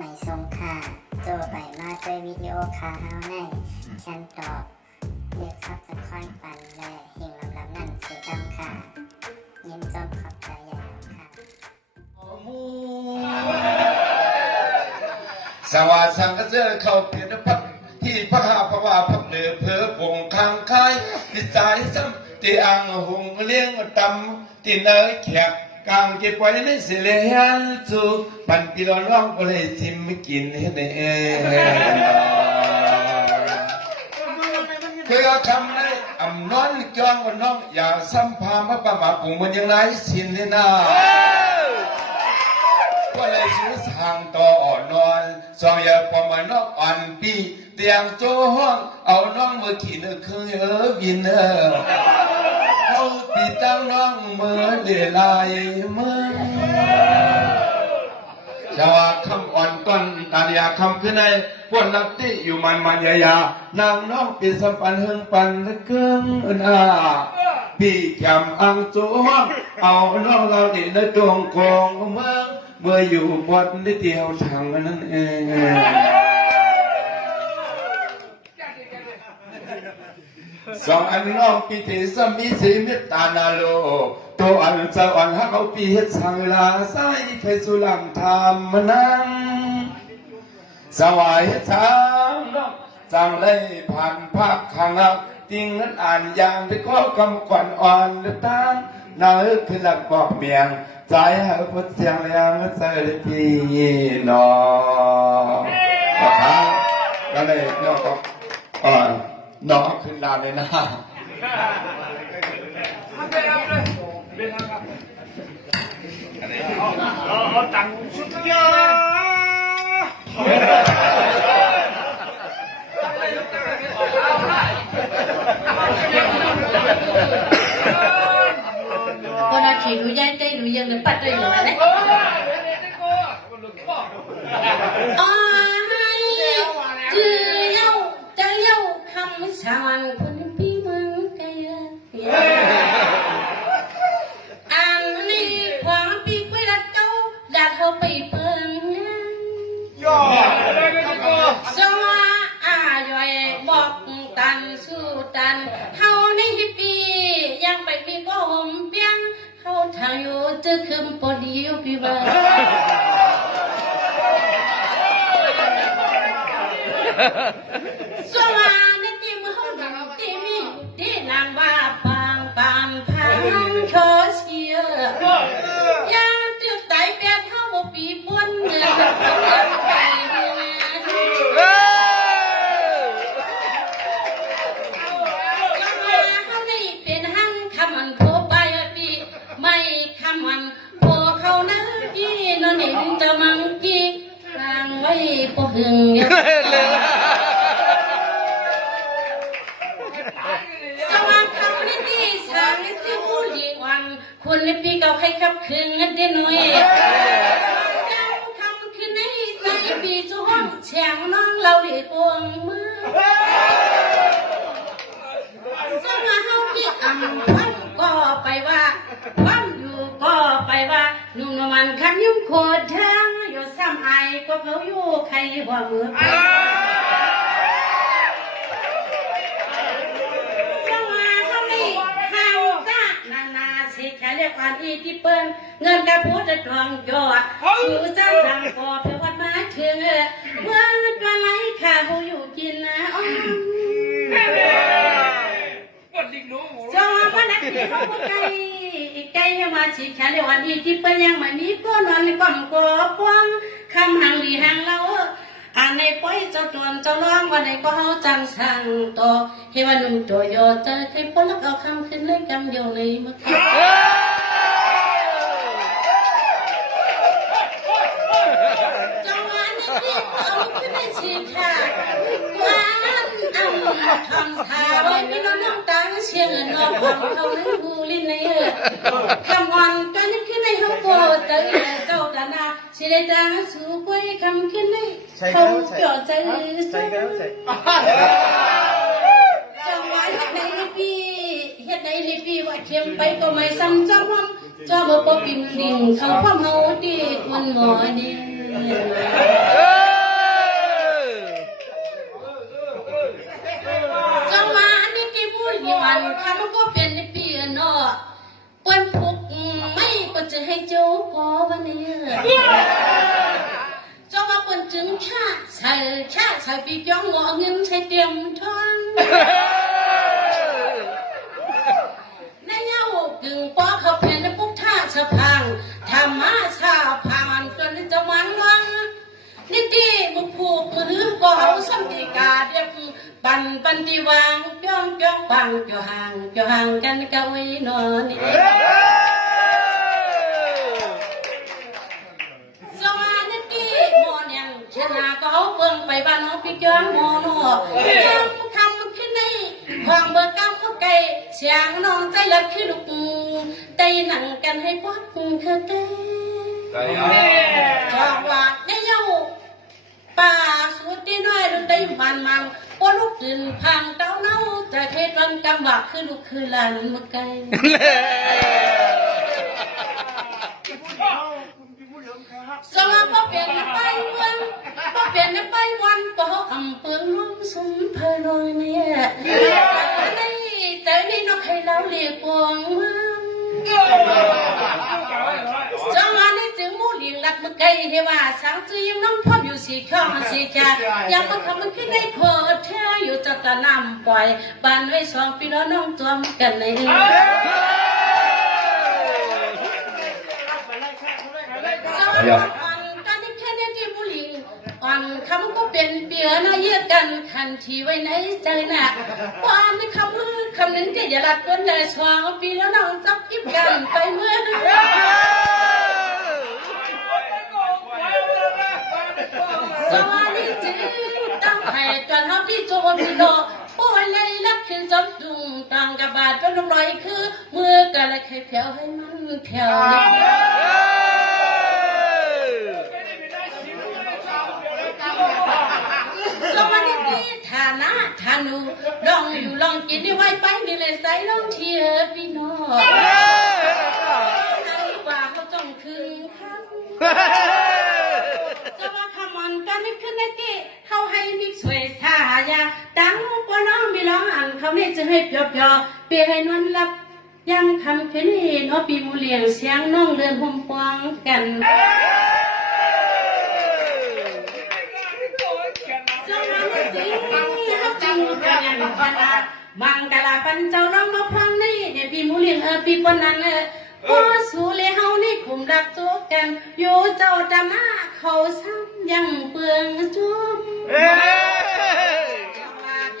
ไม่ทรงค่าโจไปมาด้วยวิดีโอคาเฮาในแคนตอบเรียกซับสควอยปันและหิ่งลำนั่นเสียดำค่ะยิ้มจอมขอบใจใหญ่ค่ะสวัสดิ์สังกเจอเข้าเพียรพักที่พระหาพระว่าพักเหนือเพื่อปงข้างคายที่สายซ้ำที่อ่างหงเลี้ยงตำที่เนยแขกกลางเก็บไว้ในเสลียนสูปันปีร้อนร้องก็เลยชิมไม่กินให้เนเคยคำในอ่ำนอนจ้องกับน้องอย่าซ้ำพามาประมาปุ่งมันยังไรสินเลยนะก็เลยซื้อทางต่ออ่อนนอนสองอย่าพอมานอกอ่อนปีเตียงโจ้ห้องเอาน้องมือขี่เนื้อเครื่องวินเขาปีตั้งน้องมือเดลายมือจะว่าคำอ่อนต้นตาอยากคำขึ้นในพวกนักที่อยู่มันยานางน้องปีสัมปันเฮงปันเครื่องปีจำอังโจ้ห้องเอาน้องเราดิในดวงกองเมื่ออยู่บนได้เดียวทางนั้นเองสองอันน้องปีเทสมีสีเมตตานาโลตัวอันจะอ่อนฮักเอาปีเฮ็ดสังลาใส่ไทยสุลัมธรรมนังสวายทางน้องจังเลยผ่านภาคข้างนักติงนั้นอ่านอย่างที่ข้อกำกวนอ่อนตั้งนาขึ้นหลักบอกเมียงใจหาพุทธเสียงเลี้ยงใส่พี่น้องนะครับก็เลยน้องก็น้องขึ้นดาวเลยนะเอาตังค์ชุดเยอะคนอาชีพรู้ยังใจรู้ยังเลยปัดเลยเหรอเนี่ยอ๋อให้จื้อเย้าใจเย้าคำสานคนพี่เมืองไกลอันนี้ความปีกไว้ละเจ้าอยากเขาไปเปิงย่อสว่าย่อยบอกตันสู้ตันเฮาในปียังไปมีก็ห่มเปียงเขาทางอยู่จะคืมปอดีอยู่พี่บ้านสว่าในที่มือเขาดังที่มีที่นางว่าปางปานพังโชเชียยังตึกไตแปดเฮาบ่ปีปนเงินไปจะมังกี้กลางไว้พวกหึงสว่างคำนี้ที่สางนี้ที่ผู้หญิงวันคนในปีเก่าให้ขับคืนเงินได้หน่อยเจ้าคำคืนในใจปีจ้วงแฉงน้องเราดีกวงมือสว่างเฮาที่อ่ำพันก็ไปว่าความอยู่ก็ไปว่านุ่มมันคันยุ่งโคตรทางอยู่ซ้ำไอก็เขาอยู่ใครว่ามือสว่าเขาไม่ข้าวตานาสิแค่เรียกวันอีที่เปิ้นเงินกระพุ้จะทองยอดสู่เจ้าสั่งก่อเพื่อวัดมาถึงเมื่อตัวไหลข้าเขาอยู่กินนะสว่าพนักที่เขาไกลมาฉีดแค่เรียกวันอีที่เปิ้นยังไม่มีก็นอนในความก่อปวงคำหังดีหังเราอันในป้อยเจ้าจวนเจ้าร้องวันในก็เฮาจังสั่งต่อเฮวันนุ่มตัวยอเจอใครพ้นแล้วเอาคำขึ้นเลยกำเดียวในเมื่อกี้จังหวะนี้ที่เอาขึ้นในฉีดค่ะคำทาไว้พี่น้องตังเชียงน้องความเขาในหูลิ้นในคำวันกันขึ้นในเขาโกเจอเจ้าดานาสิได้ดังสู่กวยคำขึ้นในเขาเกี่ยวใจจังหวะเฮ็ดในลิปีว่าเข็มไปก็ไม่ซ้ำจังวันจ้าบ่ปปิมดิ่งเขาพร้อมเฮาดีคนหมอนี่ ก็วันนี้เจ้าว่าเป็นจึงชาใส่ปีกย่องงอเงินใช้เตรียมทอนในเงากึ่งป้อเขาเพนในปุ๊บท่าสะพังธรรมะชาพามันจนจะมันวังนี่ที่มุกผูกมือก็เอาสัมติกาเดียบปันติวางจ้องปังเกี่ยวห่างกันกะไว้นอนนี่สวานิกี้มอนยังชนะก็เอาเบิ่งไปบ้านน้องพี่จ้องมอนยังคำขึ้นในความเบิกกำก็ไก่เสียงน้องใจลับขี้ลูกใจหนังกันให้ปอดเธอเต้ชอบว่าในเย้าป่าสุดที่น้อยรุ่นได้มันปนลูกตื่นพังเต้าเน่าจะเทศวันกำบักคือลูกคือหลานมาไกลสมาพอเปลี่ยนไปเมืองพอเปลี่ยนไปวันก็อำเภอน้องสมพลอยเนี่ยในใจนี่นกให้เราเรียกวงเมืองจังหวะนี้จึงมู่เลี้ยงรักมาไกลเฮว่าสังซื้อยังน้องพ่ออยู่สีข้องสีแก่ยังมาคำมันขึ้นได้พอแท้อยู่จะกระนำปล่อยบ้านไว้2 ปีแล้วน้องตัวมันกันในการที่แค่นี้ที่มู่เลี้ยงอ่อนคำก็เป็นเปียนะเยอะกันคันที่ไว้ในใจน่ะความในคำมือคำนั้นที่อย่าลัดกันเลย2 ปีแล้วน้องจับกิบกันไปเมื่อสวัสดีจีตั้งให้จนเขาที่โจมิโลปวยเลยรับขึ้นจบดุงตังกระบาดจนลอยคือมือกันเลยแค่เพียวให้มันเพียวสวัสดีฐานะฐานุลองอยู่ลองกินนี่ไว้ไปนี่เลยใส่ลองเชียร์พี่น้องในว่าเขาจ้องคืนคันจะว่าขมันกันนี่ขึ้นนะกี้เขาให้มิกสวยสายาดังปน้องมีร้องอันเขาเนี่ยจะให้เปียวเปียให้นวลลับยังคำคืนนี้น้องปีมูเลียงเสียงน้องเดินห่มปวงกันมังกลาปันเจ้าน้องมาพังนี่เดี๋ยวพี่มูเลียงพี่ปนนั้นพอสู้เลยเฮานี่คุมรักตัวกันอยู่เจ้าดำหน้าเขาซ้ำยังเปลืองจุ่ม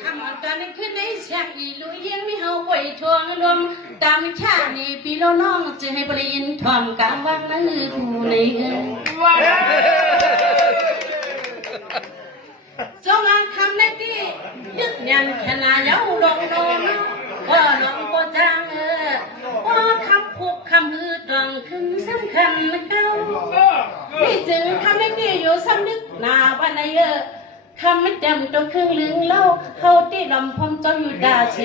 คำอ่อนตอนนี้ขึ้นในเสียงอีลุยยังไม่เฮาไหวทวงรวมตามชาตินี่พี่น้องจะให้บริยินทอมกลางวังนั้นคือผู้ในจงอ่านคำในที่ยึดยันขนาดเย้าลงโนนว่าลงโปจังว่าคำพูดคำฮือตรงขึ้นสำคัญนะเก้านี่จึงคำในที่อยู่สำนึกหน้าวันไหนคำไม่จำตัวครึ่งลึงเล่าเขาที่ลำพมต้องอยู่ดาเช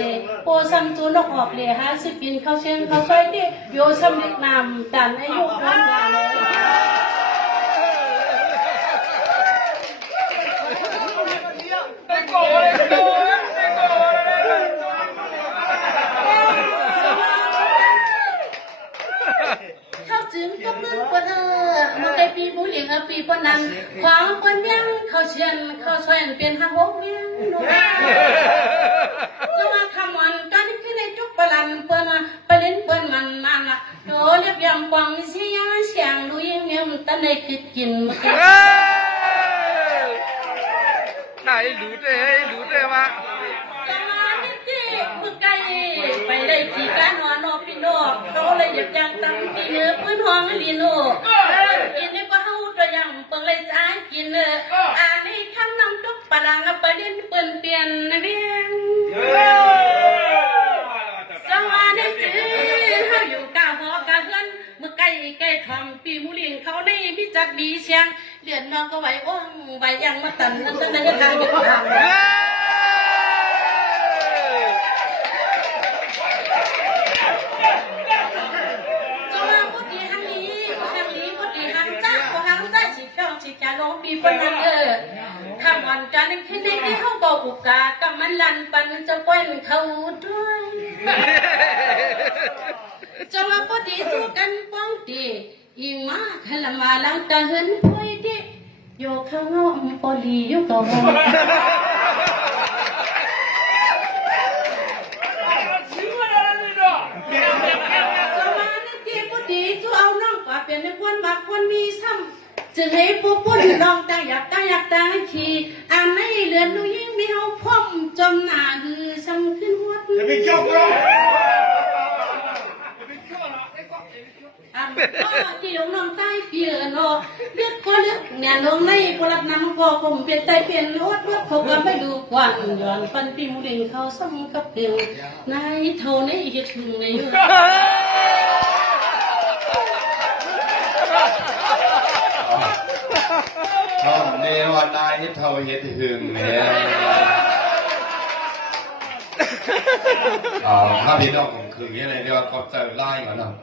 โปซัมจูนกออกเลย50 ปีเขาเชิงเขาซอยที่อยู่สำนึกนำดันอายุวันดาเลยเขาจึงก็มึงปนมาได้ปีมูเลียงปีปนันความปนยังเขาเชียนเขาช่วยเปลี่ยนหาหกเวียงจะมาคำวันกันขึ้นในจุกปลันเปิ้นไปเล่นเปิ้นมันละโดเรียบยำกวางมีเสียงเสียงดูยังเงี้ยมันตั้งในคิดกินไหนรู้ได้ว่าจะมาไม่ดีมือไก่ไปเลยจีการนอนพี่นกเขาเลยหยับยังตั้งปีเนื้อพื้นห้องลีโนกินได้ก็เฮาตัวยังเปิงเลยจ้ากินอ่านให้คำนำทุกปลังไปเล่นเปิ้นเปลี่ยนเวียนจังหวะนี้จื้อเฮาอยู่กะหอกะเฮือนมือไก่ทำปีมูลิงเขาในพิจักบีเชียงเดือนนองก็ไหวอ้องไหวยังมาตันนั่นนั่นทางอยู่ทางปีปนันคำวันจันทร์ขึ้นในที่เขาบอกอุกากับมันลันปันจะก้นเขาด้วยจะมาพอดีสู้กันป้องตี อิงมาขลมาลังตะเหินพุยดิโยข้างห้องปอลีอยู่ก่อน สมานึกที่ผู้ดีจูเอาน้องกว่าเป็นในคนบักคนมีซ้ำจึงให้ผู้ปุ่นลองตาอยากตาทีอ่านไม่เลือนดูยิ่งไม่เอาพ่อมจมหน้าหือซ้ำขึ้นวัด จะไปเกี่ยวกัน อันก็ที่ลงน้องใต้เปียโนเลือดก็เลือดเนี่ยลงในปลัดน้ำก็คงเป็นใจเป็นรถเขาก็ไม่ดูควันย้อนปันปีมุดิงเขาซ้ำกับเดียวนายเท่าในเหตุถึงในยุค ชอบเนวานายเท่าเฮ็ดหึงเนี่ยถ้าพี่น้องคืออย่างไรเดียวก็จะไล่ก่อนเนาะ